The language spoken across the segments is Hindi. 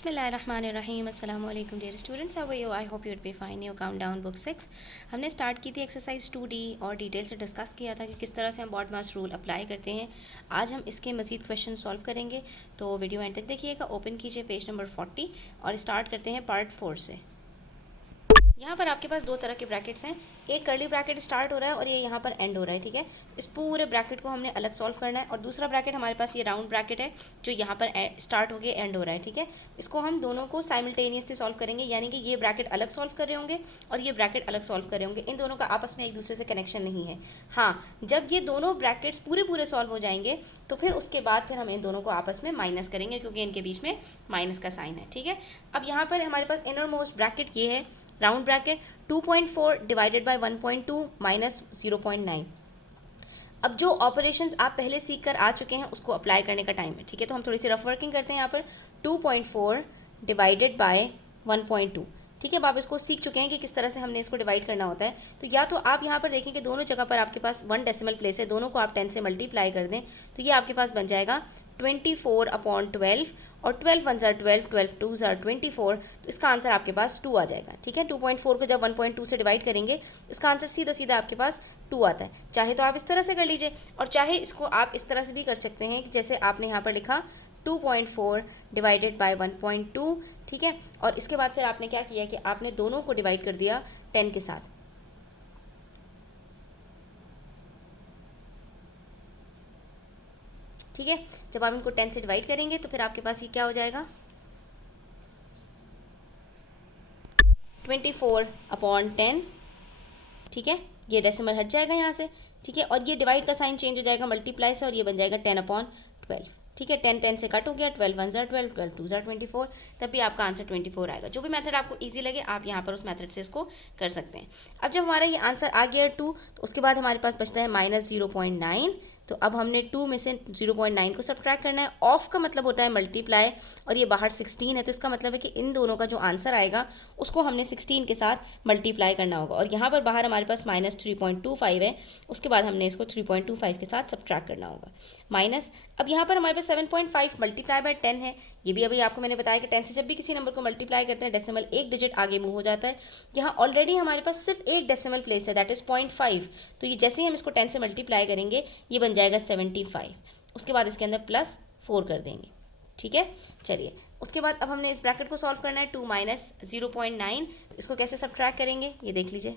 बिस्मिल्लाहिर्रहमानिर्रहीम अस्सलाम वालेकुम dear students, how are you? I hope you would be fine. You calm down book 6 हमने स्टार्ट की थी एक्सरसाइज 2D और डिटेल से डिस्कस किया था कि किस तरह से हम बॉडमास रूल अप्लाई करते हैं। आज हम इसके मज़ीद क्वेश्चन सॉल्व करेंगे, तो वीडियो एंड तक देखिएगा। ओपन कीजिए पेज नंबर 40 और स्टार्ट करते हैं पार्ट 4 से। यहाँ पर आपके पास दो तरह के ब्रैकेट्स हैं, एक कर्ली ब्रैकेट स्टार्ट हो रहा है और ये यहाँ पर एंड हो रहा है। ठीक है, इस पूरे ब्रैकेट को हमने अलग सॉल्व करना है। और दूसरा ब्रैकेट हमारे पास ये राउंड ब्रैकेट है जो यहाँ पर स्टार्ट होके एंड हो रहा है। ठीक है, इसको हम दोनों को साइमल्टेनियसली सॉल्व करेंगे, यानी कि ये ब्रैकेट अलग सॉल्व कर रहे होंगे और ये ब्रैकेट अलग सॉल्व कर रहे होंगे। इन दोनों का आपस में एक दूसरे से कनेक्शन नहीं है। हाँ, जब ये दोनों ब्रैकेट्स पूरे सॉल्व हो जाएंगे तो फिर उसके बाद फिर हम इन दोनों को आपस में माइनस करेंगे, क्योंकि इनके बीच में माइनस का साइन है। ठीक है, अब यहाँ पर हमारे पास इनर मोस्ट ब्रैकेट ये है, round bracket 2.4 divided by 1.2 minus 0.9। अब जो ऑपरेशंस आप पहले सीख कर आ चुके हैं उसको अप्लाई करने का टाइम है। ठीक है, तो हम थोड़ी सी रफ वर्किंग करते हैं। यहाँ पर 2.4 डिवाइडेड बाय 1.2। ठीक है, अब आप इसको सीख चुके हैं कि किस तरह से हमने इसको डिवाइड करना होता है। तो या तो आप यहाँ पर देखें कि दोनों जगह पर आपके पास 1 डेसिमल प्लेस है, दोनों को आप 10 से मल्टीप्लाई कर दें तो ये आपके पास बन जाएगा 24/12 और 12 1 ज़ार 12, 12 2 ज़ार 24। तो इसका आंसर आपके पास 2 आ जाएगा। ठीक है, 2.4 को जब 1.2 से डिवाइड करेंगे इसका आंसर सीधा सीधा आपके पास 2 आता है। चाहे तो आप इस तरह से कर लीजिए और चाहे इसको आप इस तरह से भी कर सकते हैं कि जैसे आपने यहाँ पर लिखा 2.4 डिवाइडेड बाय 1.2। ठीक है, और इसके बाद फिर आपने क्या किया कि आपने दोनों को डिवाइड कर दिया 10 के साथ। ठीक है, जब आप इनको 10 से डिवाइड करेंगे तो फिर आपके पास ये क्या हो जाएगा 24/10। ठीक है, ये डेसिमल हट जाएगा यहाँ से। ठीक है, और ये डिवाइड का साइन चेंज हो जाएगा मल्टीप्लाई से और ये बन जाएगा 10/12। ठीक है, 10 से कट हो गया, 12 1 ज़ार 12, 12 2 ज़ार 24। तब भी आपका आंसर 24 आएगा। जो भी मेथड आपको इजी लगे आप यहाँ पर उस मेथड से इसको कर सकते हैं। अब जब हमारा ये आंसर आ गया 2, तो उसके बाद हमारे पास बचता है माइनस 0.9। तो अब हमने 2 में से 0.9 को सब्ट्रैक्ट करना है। ऑफ का मतलब होता है मल्टीप्लाई और ये बाहर 16 है, तो इसका मतलब है कि इन दोनों का जो आंसर आएगा उसको हमने 16 के साथ मल्टीप्लाई करना होगा। और यहाँ पर बाहर हमारे पास माइनस 3.25 है, उसके बाद हमने इसको 3.25 के साथ सब्ट्रैक्ट करना होगा माइनस। अब यहाँ पर हमारे पास 7.5 मल्टीप्लाई बाय 10 है। ये भी अभी आपको मैंने बताया कि 10 से जब भी किसी नंबर को मल्टीप्लाई करते हैं डेसिमल एक डिजिट आगे मूव हो जाता है। यहाँ ऑलरेडी हमारे पास सिर्फ एक डेसिमल प्लेस है, दैट इज़ 0.5। तो ये जैसे ही हम इसको 10 से मल्टीप्लाई करेंगे ये बन जाएगा 75। उसके बाद इसके अंदर प्लस 4 कर देंगे। ठीक है, चलिए उसके बाद अब हमने इस ब्रैकेट को सॉल्व करना है 2 माइनस 0.9। इसको कैसे सब्ट्रैक्ट करेंगे ये देख लीजिए।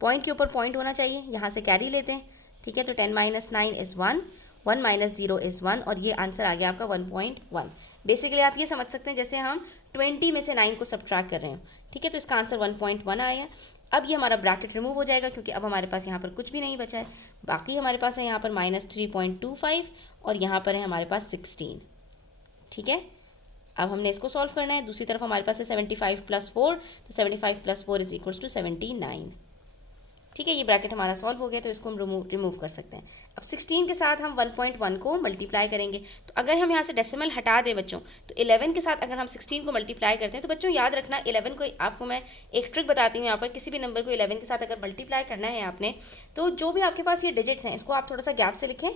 पॉइंट के ऊपर पॉइंट होना चाहिए, यहाँ से कैरी लेते हैं। ठीक है, तो 10 माइनस 9 इज़ 1, 1 माइनस 0 इज़ 1 और ये आंसर आ गया आपका 1.1। बेसिकली आप ये समझ सकते हैं जैसे हम 20 में से 9 को सब्ट्रैक्ट कर रहे हो। ठीक है, तो इसका आंसर 1.1 आया। अब ये हमारा ब्रैकेट रिमूव हो जाएगा क्योंकि अब हमारे पास यहाँ पर कुछ भी नहीं बचा है। बाकी हमारे पास है यहाँ पर माइनस 3.25 और यहाँ पर है हमारे पास 16। ठीक है, अब हमने इसको सॉल्व करना है। दूसरी तरफ हमारे पास है 75 प्लस 4, तो 75 प्लस 4 इज इक्वल्स टू 79। ठीक है, ये ब्रैकेट हमारा सॉल्व हो गया, तो इसको हम रिमूव कर सकते हैं। अब 16 के साथ हम 1.1 को मल्टीप्लाई करेंगे। तो अगर हम यहाँ से डेसिमल हटा दें बच्चों, तो 11 के साथ अगर हम 16 को मल्टीप्लाई करते हैं तो बच्चों याद रखना 11 को, आपको मैं एक ट्रिक बताती हूँ यहाँ पर। किसी भी नंबर को 11 के साथ अगर मल्टीप्लाई करना है आपने, तो जो भी आपके पास ये डिजिट्स हैं इसको आप थोड़ा सा गैप से लिखें।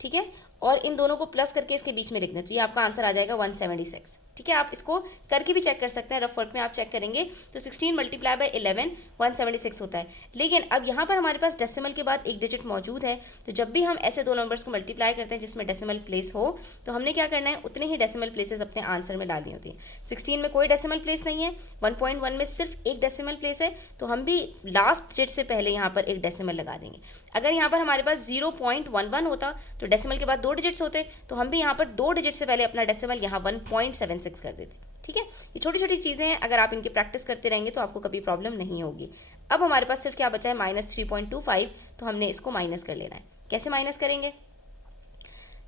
ठीक है, और इन दोनों को प्लस करके इसके बीच में लिख दें, तो ये आपका आंसर आ जाएगा 176। ठीक है, आप इसको करके भी चेक कर सकते हैं, रफ वर्क में आप चेक करेंगे तो 16 मल्टीप्लाई बाय 11 176 होता है। लेकिन अब यहाँ पर हमारे पास डेसिमल के बाद एक डिजिट मौजूद है, तो जब भी हम ऐसे दो नंबर्स को मल्टीप्लाई करते हैं जिसमें डेसिमल प्लेस हो, तो हमने क्या करना है उतने ही डेसिमल प्लेसेस अपने आंसर में डालनी होती है। 16 में कोई डेसिमल प्लेस नहीं है, 1.1 में सिर्फ एक डेसिमल प्लेस है, तो हम भी लास्ट डिजिट से पहले यहाँ पर एक डेसिमल लगा देंगे। अगर यहाँ पर हमारे पास 0.11 होता तो डेसिमल के बाद 2 डिजिट्स होते, तो हम भी यहाँ पर 2 डिजिट से पहले अपना डेसिमल यहाँ 1.76 कर देते। ठीक है, ये छोटी छोटी चीज़ें हैं, अगर आप इनकी प्रैक्टिस करते रहेंगे तो आपको कभी प्रॉब्लम नहीं होगी। अब हमारे पास सिर्फ क्या बचा है माइनस 3.25, तो हमने इसको माइनस कर लेना है। कैसे माइनस करेंगे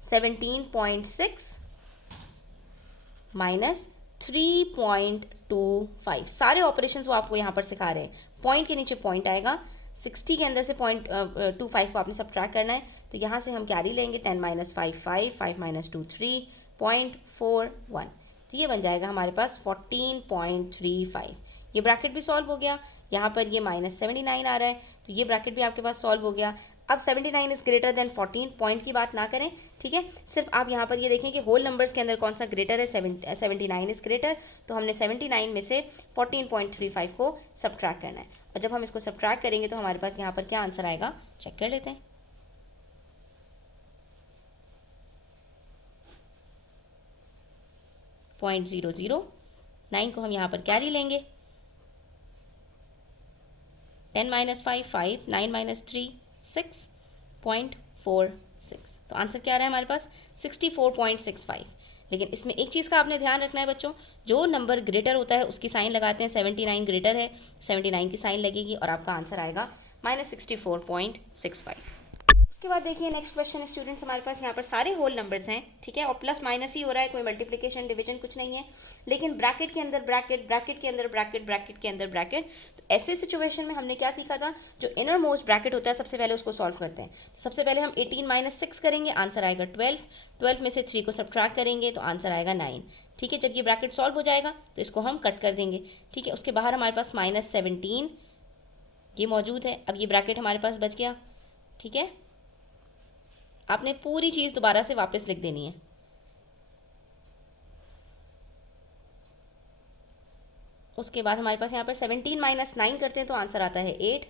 17.6 माइनस 3.25। सारे ऑपरेशंस वो आपको यहाँ पर सिखा रहे हैं। पॉइंट के नीचे पॉइंट आएगा, 60 के अंदर से 0.25 को आपने सब्ट्रैक्ट करना है। तो यहाँ से हम कैरी लेंगे 10 माइनस 5 5, 5 माइनस 2 3.41। तो ये बन जाएगा हमारे पास 14.35। ये ब्रैकेट भी सॉल्व हो गया। यहाँ पर ये माइनस 79 आ रहा है, तो ये ब्रैकेट भी आपके पास सॉल्व हो गया। अब 79 इज़ ग्रेटर देन 14, पॉइंट की बात ना करें, ठीक है, सिर्फ आप यहाँ पर ये देखें कि होल नंबर्स के अंदर कौन सा ग्रेटर है, 79 इज़ ग्रेटर, तो हमने 79 में से 14.35 को सब्ट्रैक्ट करना है, और जब हम इसको सब्ट्रैक्ट करेंगे तो हमारे पास यहाँ पर क्या आंसर आएगा, चेक कर लेते हैं। 0.009 को हम यहाँ पर कैरी लेंगे, 10 - 5 5, 9 - 3 6.46, तो आंसर क्या आ रहा है हमारे पास 64.65। लेकिन इसमें एक चीज़ का आपने ध्यान रखना है बच्चों, जो नंबर ग्रेटर होता है उसकी साइन लगाते हैं, 79 ग्रेटर है, 79 की साइन लगेगी और आपका आंसर आएगा -64.65। उसके बाद देखिए नेक्स्ट क्वेश्चन स्टूडेंट्स, हमारे पास यहाँ पर सारे होल नंबर्स हैं, ठीक है, और प्लस माइनस ही हो रहा है, कोई मल्टीप्लिकेशन डिवीजन कुछ नहीं है, लेकिन ब्रैकेट के अंदर ब्रैकेट, ब्रैकेट के अंदर ब्रैकेट, ब्रैकेट के अंदर ब्रैकेट। तो ऐसे सिचुएशन में हमने क्या सीखा था, जो इनर मोस्ट ब्रैकेट होता है सबसे पहले उसको सॉल्व करते हैं। तो सबसे पहले हम 18 - 6 करेंगे, आंसर आएगा 12, 12 में से 3 को सब्ट्रैक्ट करेंगे तो आंसर आएगा 9, ठीक है। जब ये ब्रैकेट सॉल्व हो जाएगा तो इसको हम कट कर देंगे, ठीक है। उसके बाहर हमारे पास -17 ये मौजूद है, अब ये ब्रैकेट हमारे पास बच गया, ठीक है। आपने पूरी चीज़ दोबारा से वापस लिख देनी है। उसके बाद हमारे पास यहाँ पर 17 - 9 करते हैं तो आंसर आता है 8,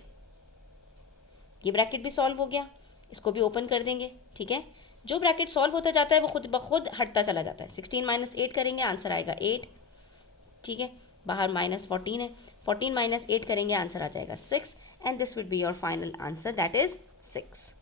ये ब्रैकेट भी सॉल्व हो गया, इसको भी ओपन कर देंगे, ठीक है। जो ब्रैकेट सॉल्व होता जाता है वो खुद ब खुद हटता चला जाता है। 16 - 8 करेंगे, आंसर आएगा 8, ठीक है। बाहर -14 है, 14 - 8 करेंगे, आंसर आ जाएगा 6, and this would be your final answer, that is 6।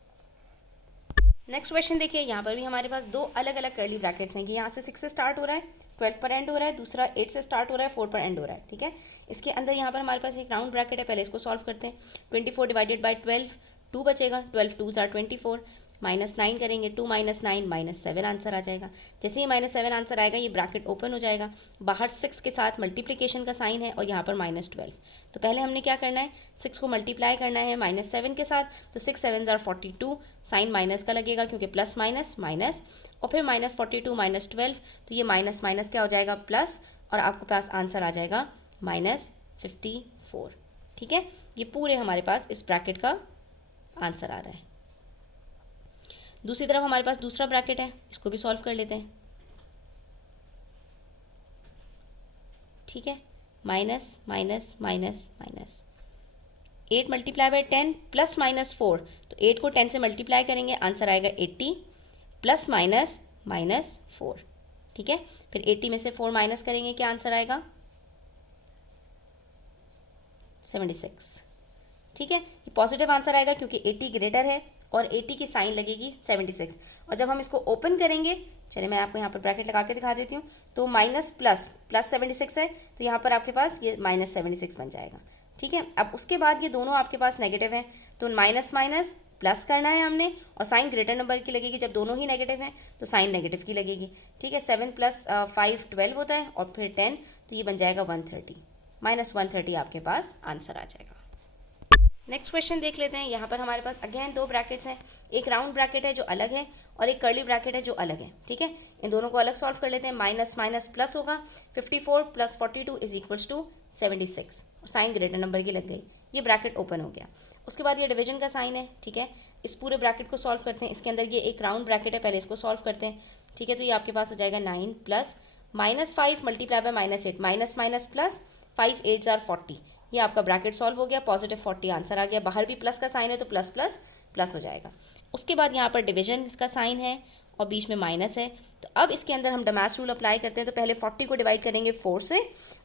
Next question देखिए, यहाँ पर भी हमारे पास दो अलग अलग कर्ली ब्रैकेट्स हैं कि यहाँ से 6 से स्टार्ट हो रहा है, 12 पर एंड हो रहा है, दूसरा 8 से स्टार्ट हो रहा है, 4 पर एंड हो रहा है, ठीक है। इसके अंदर यहाँ पर हमारे पास एक राउंड ब्रैकेट है, पहले इसको सॉल्व करते हैं। 24 डिवाइडेड बाई 12, 2 बचेगा, 12 2s are 24, -9 करेंगे, 2 - 9 -7 आंसर आ जाएगा। जैसे ही -7 आंसर आएगा ये ब्रैकेट ओपन हो जाएगा, बाहर 6 के साथ मल्टीप्लिकेशन का साइन है और यहाँ पर -12। तो पहले हमने क्या करना है, 6 को मल्टीप्लाई करना है -7 के साथ, तो 6 7s are 42, साइन माइनस का लगेगा क्योंकि प्लस माइनस माइनस, और फिर -42 -12, तो ये माइनस माइनस क्या हो जाएगा प्लस, और आपके पास आंसर आ जाएगा -54, ठीक है। ये पूरे हमारे पास इस ब्रैकेट का आंसर आ रहा है। दूसरी तरफ हमारे पास दूसरा ब्रैकेट है, इसको भी सॉल्व कर लेते हैं, ठीक है। Minus minus minus minus, 8 × 10 plus -4, तो 8 को 10 से मल्टीप्लाई करेंगे, आंसर आएगा 80, प्लस माइनस -4, ठीक है। फिर 80 में से 4 माइनस करेंगे, क्या आंसर आएगा 76, ठीक है। ये पॉजिटिव आंसर आएगा क्योंकि 80 ग्रेटर है और 80 की साइन लगेगी 76, और जब हम इसको ओपन करेंगे, चलिए मैं आपको यहाँ पर ब्रैकेट लगा के दिखा देती हूँ, तो माइनस प्लस प्लस 76 है, तो यहाँ पर आपके पास ये -76 बन जाएगा, ठीक है। अब उसके बाद ये दोनों आपके पास नेगेटिव हैं, तो माइनस माइनस प्लस करना है हमने, और साइन ग्रेटर नंबर की लगेगी, जब दोनों ही नेगेटिव हैं तो साइन नेगेटिव की लगेगी, ठीक है। 7 + 5 12 होता है, और फिर 10, तो ये बन जाएगा 130, -130 आपके पास आंसर आ जाएगा। नेक्स्ट क्वेश्चन देख लेते हैं, यहाँ पर हमारे पास अगेन दो ब्रैकेट्स हैं, एक राउंड ब्रैकेट है जो अलग है और एक कर्ली ब्रैकेट है जो अलग है, ठीक है। इन दोनों को अलग सॉल्व कर लेते हैं। माइनस माइनस प्लस होगा, 54 + 42 = 76, और साइन ग्रेटर नंबर की लग गई, ये ब्रैकेट ओपन हो गया। उसके बाद ये डिवीजन का साइन है, ठीक है। इस पूरे ब्रैकेट को सॉल्व करते हैं, इसके अंदर ये एक राउंड ब्रैकेट है, पहले इसको सॉल्व करते हैं, ठीक है। तो ये आपके पास हो जाएगा 9 plus -5 × -8, minus minus plus, 5 8s are 40, ये आपका ब्रैकेट सॉल्व हो गया, पॉजिटिव 40 आंसर आ गया, बाहर भी प्लस का साइन है तो प्लस प्लस प्लस हो जाएगा। उसके बाद यहाँ पर डिवीजन इसका साइन है और बीच में माइनस है, तो अब इसके अंदर हम डमास रूल अप्लाई करते हैं। तो पहले 40 को डिवाइड करेंगे 4 से,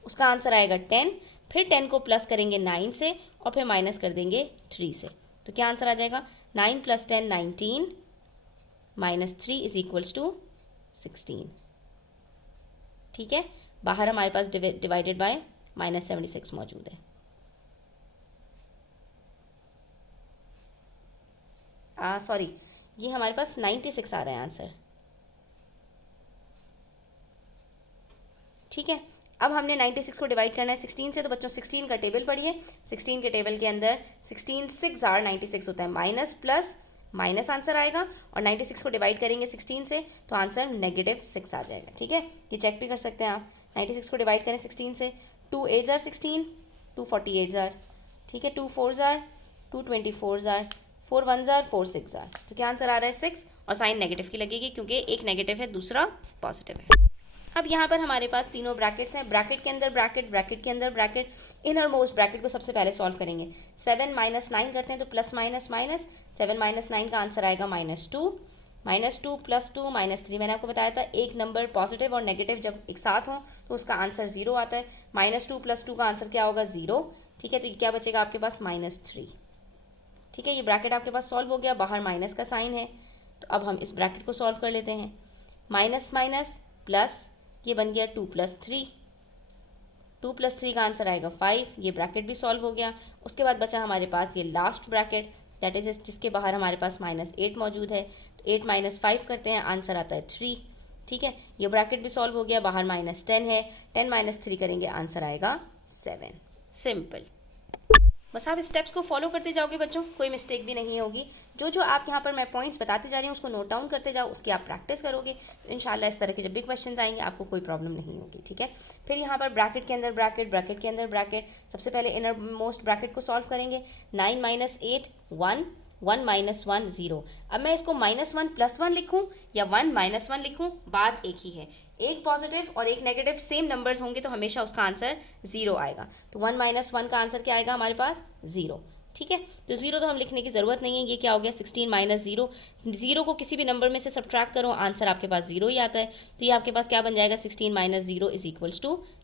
उसका आंसर आएगा 10, फिर 10 को प्लस करेंगे 9 से, और फिर माइनस कर देंगे 3 से, तो क्या आंसर आ जाएगा 9 + 10 19, -3 = 16, ठीक है। बाहर हमारे पास डिवाइडेड बाय -76 मौजूद है। सॉरी, ये हमारे पास 96 आ रहा है आंसर, ठीक है। अब हमने 96 को डिवाइड करना है 16 से, तो बच्चों 16 का टेबल पढ़िए, 16 के टेबल के अंदर 16 6 are 96 होता है, माइनस प्लस माइनस आंसर आएगा, और 96 को डिवाइड करेंगे 16 से तो आंसर -6 आ जाएगा, ठीक है। ये चेक भी कर सकते हैं आप, 96 को डिवाइड करें 16 से, 2 8s are 16, 2 48s are, ठीक है, 2 4s are 2 24s are, 4 1 jar 4 6 jar, तो क्या आंसर आ रहा है 6, और साइन नेगेटिव की लगेगी क्योंकि एक नेगेटिव है दूसरा पॉजिटिव है। अब यहाँ पर हमारे पास तीनों ब्रैकेट्स हैं, ब्रैकेट के अंदर ब्रैकेट, ब्रैकेट के अंदर ब्रैकेट, इनर मोस्ट ब्रैकेट को सबसे पहले सॉल्व करेंगे। 7 माइनस 9 करते हैं तो प्लस माइनस माइनस, 7 माइनस 9 का आंसर आएगा -2, -2 + 2 -3। मैंने आपको बताया था एक नंबर पॉजिटिव और नेगेटिव जब एक साथ हों तो उसका आंसर 0 आता है। -2 + 2 का आंसर क्या होगा 0, ठीक है। तो ये क्या बचेगा आपके पास -3, ठीक है। ये ब्रैकेट आपके पास सॉल्व हो गया, बाहर माइनस का साइन है, तो अब हम इस ब्रैकेट को सॉल्व कर लेते हैं। माइनस माइनस प्लस, ये बन गया 2 + 3, 2 + 3 का आंसर आएगा 5, ये ब्रैकेट भी सॉल्व हो गया। उसके बाद बचा हमारे पास ये लास्ट ब्रैकेट, दैट इज जिसके बाहर हमारे पास -8 मौजूद है, तो 8 - 5 करते हैं, आंसर आता है 3, ठीक है। ये ब्रैकेट भी सॉल्व हो गया, बाहर -10 है, 10 - 3 करेंगे, आंसर आएगा 7। सिंपल। बस आप स्टेप्स को फॉलो करते जाओगे बच्चों, कोई मिस्टेक भी नहीं होगी। जो जो आप यहाँ पर मैं पॉइंट्स बताते जा रही हूँ उसको नोट डाउन करते जाओ, उसकी आप प्रैक्टिस करोगे तो इंशाल्लाह इस तरह के जब भी क्वेश्चंस आएंगे आपको कोई प्रॉब्लम नहीं होगी, ठीक है। फिर यहाँ पर ब्रैकेट के अंदर ब्रैकेट, ब्रैकेट के अंदर ब्रैकेट, सबसे पहले इनर मोस्ट ब्रैकेट को सॉल्व करेंगे। 9 - 8 1, 1 - 1 0। अब मैं इसको -1 + 1 लिखूँ या 1 - 1 लिखूँ, बात एक ही है। एक पॉजिटिव और एक नेगेटिव सेम नंबर्स होंगे तो हमेशा उसका आंसर 0 आएगा। तो 1 - 1 का आंसर क्या आएगा हमारे पास 0, ठीक है। तो 0 तो हम लिखने की ज़रूरत नहीं है। ये क्या हो गया 16 - 0, 0 को किसी भी नंबर में से सब्ट्रैक्ट करो, आंसर आपके पास 0 ही आता है। तो ये आपके पास क्या बन जाएगा 16 - 0 =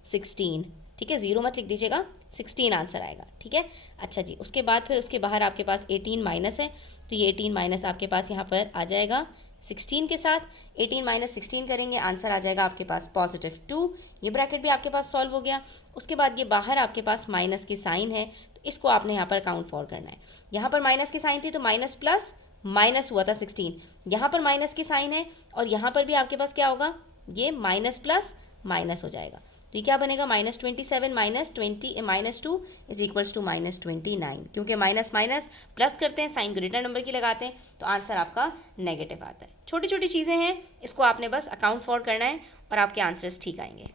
16, ठीक है। 0 मत लिख दीजिएगा, 16 आंसर आएगा, ठीक है। अच्छा जी, उसके बाद फिर उसके बाहर आपके पास 18 माइनस है, तो ये 18 माइनस आपके पास यहाँ पर आ जाएगा 16 के साथ। 18 - 16 करेंगे, आंसर आ जाएगा आपके पास +2। ये ब्रैकेट भी आपके पास सॉल्व हो गया। उसके बाद ये बाहर आपके पास माइनस की साइन है, तो इसको आपने यहाँ पर काउंट फॉर करना है। यहाँ पर माइनस की साइन थी तो माइनस प्लस माइनस हुआ था 16, यहाँ पर माइनस की साइन है और यहाँ पर भी आपके पास क्या होगा, ये माइनस प्लस माइनस हो जाएगा। तो ये क्या बनेगा -27 - 20 -2 = -29, क्योंकि माइनस माइनस प्लस करते हैं, साइन ग्रेटर नंबर की लगाते हैं, तो आंसर आपका नेगेटिव आता है। छोटी छोटी चीज़ें हैं, इसको आपने बस अकाउंट फॉर करना है और आपके आंसर्स ठीक आएंगे।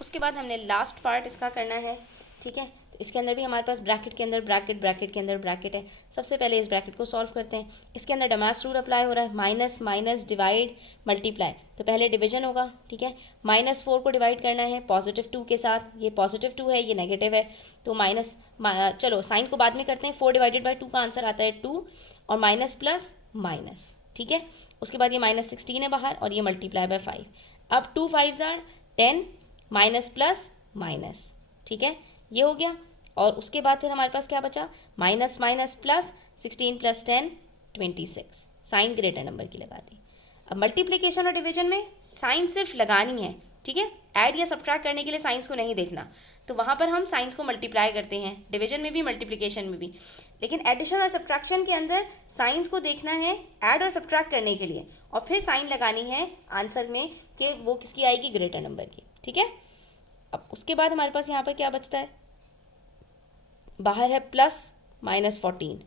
उसके बाद हमने लास्ट पार्ट इसका करना है, ठीक है। तो इसके अंदर भी हमारे पास ब्रैकेट के अंदर ब्रैकेट, ब्रैकेट के अंदर ब्रैकेट है। सबसे पहले इस ब्रैकेट को सॉल्व करते हैं। इसके अंदर डमास रूल अप्लाई हो रहा है, माइनस माइनस डिवाइड मल्टीप्लाई। तो पहले डिवीजन होगा, ठीक है। -4 को डिवाइड करना है +2 के साथ, ये +2 है, ये नेगेटिव है, तो चलो साइन को बाद में करते हैं। 4 / 2 का आंसर आता है 2, और माइनस प्लस माइनस, ठीक है। उसके बाद ये -16 है बाहर और ये ×5। अब 2 5 = 10, माइनस प्लस माइनस, ठीक है, ये हो गया। और उसके बाद फिर हमारे पास क्या बचा, minus minus plus, 16 + 10 26, sign greater number की लगा दी। अब मल्टीप्लिकेशन और डिवीजन में साइन सिर्फ लगानी है, ठीक है। ऐड या सब्ट्रैक्ट करने के लिए साइंस को नहीं देखना, तो वहाँ पर हम साइंस को मल्टीप्लाई करते हैं, डिवीजन में भी मल्टीप्लिकेशन में भी। लेकिन एडिशन और सब्ट्रैक्शन के अंदर साइंस को देखना है ऐड और सब्ट्रैक्ट करने के लिए, और फिर साइन लगानी है आंसर में कि वो किसकी आएगी, ग्रेटर नंबर की, ठीक है। अब उसके बाद हमारे पास यहाँ पर क्या बचता है, बाहर है +-14,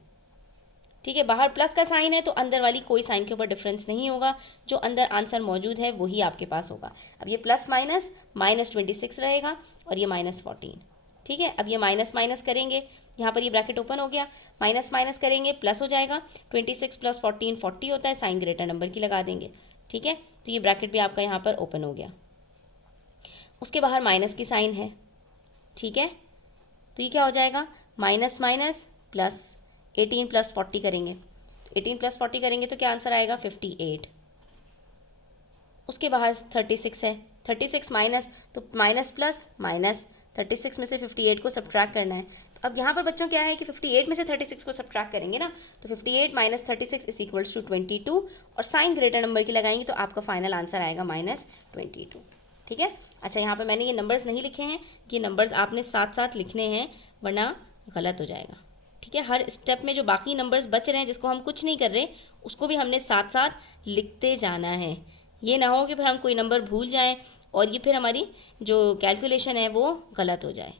ठीक है। बाहर प्लस का साइन है तो अंदर वाली कोई साइन के ऊपर डिफरेंस नहीं होगा, जो अंदर आंसर मौजूद है वही आपके पास होगा। अब ये प्लस माइनस -26 रहेगा और ये -14, ठीक है। अब ये माइनस माइनस करेंगे, यहाँ पर ये ब्रैकेट ओपन हो गया, माइनस माइनस करेंगे प्लस हो जाएगा, 26 + 14 40 होता है, साइन ग्रेटर नंबर की लगा देंगे, ठीक है। तो ये ब्रैकेट भी आपका यहाँ पर ओपन हो गया। उसके बाहर माइनस की साइन है, ठीक है। तो ये क्या हो जाएगा, माइनस माइनस प्लस, 18 + 40 करेंगे, 18 + 40 करेंगे तो क्या आंसर आएगा 58। उसके बाहर 36 है, 36 माइनस, तो माइनस प्लस माइनस, 36 में से 58 को सब्ट्रैक्ट करना है। तो अब यहाँ पर बच्चों क्या है कि 58 में से 36 को सब्ट्रैक्ट करेंगे ना, तो 58 - 36 = 22, और साइन ग्रेटर नंबर की लगाएंगे तो आपका फाइनल आंसर आएगा -22, ठीक है। अच्छा, यहाँ पर मैंने ये नंबर्स नहीं लिखे हैं, ये नंबर्स आपने साथ साथ लिखने हैं वरना गलत हो जाएगा, ठीक है। हर स्टेप में जो बाकी नंबर्स बच रहे हैं जिसको हम कुछ नहीं कर रहे, उसको भी हमने साथ साथ लिखते जाना है। ये ना हो कि फिर हम कोई नंबर भूल जाएं और ये फिर हमारी जो कैलकुलेशन है वो गलत हो जाए,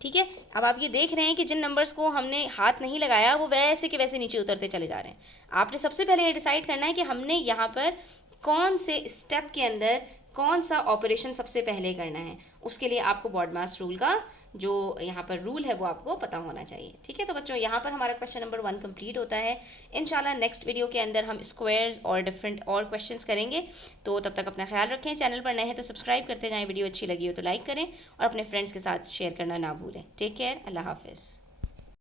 ठीक है। अब आप ये देख रहे हैं कि जिन नंबर्स को हमने हाथ नहीं लगाया वो वैसे के वैसे नीचे उतरते चले जा रहे हैं। आपने सबसे पहले ये डिसाइड करना है कि हमने यहाँ पर कौन से स्टेप के अंदर कौन सा ऑपरेशन सबसे पहले करना है, उसके लिए आपको BODMAS रूल का जो यहाँ पर रूल है वो आपको पता होना चाहिए। ठीक है, तो बच्चों यहाँ पर हमारा क्वेश्चन नंबर 1 कंप्लीट होता है। इंशाल्लाह नेक्स्ट वीडियो के अंदर हम स्क्वायर्स और डिफरेंट और क्वेश्चंस करेंगे। तो तब तक अपना ख्याल रखें, चैनल पर नए हैं तो सब्सक्राइब करते जाएँ, वीडियो अच्छी लगी हो तो लाइक करें और अपने फ्रेंड्स के साथ शेयर करना ना भूलें। टेक केयर, अल्लाह हाफिज़।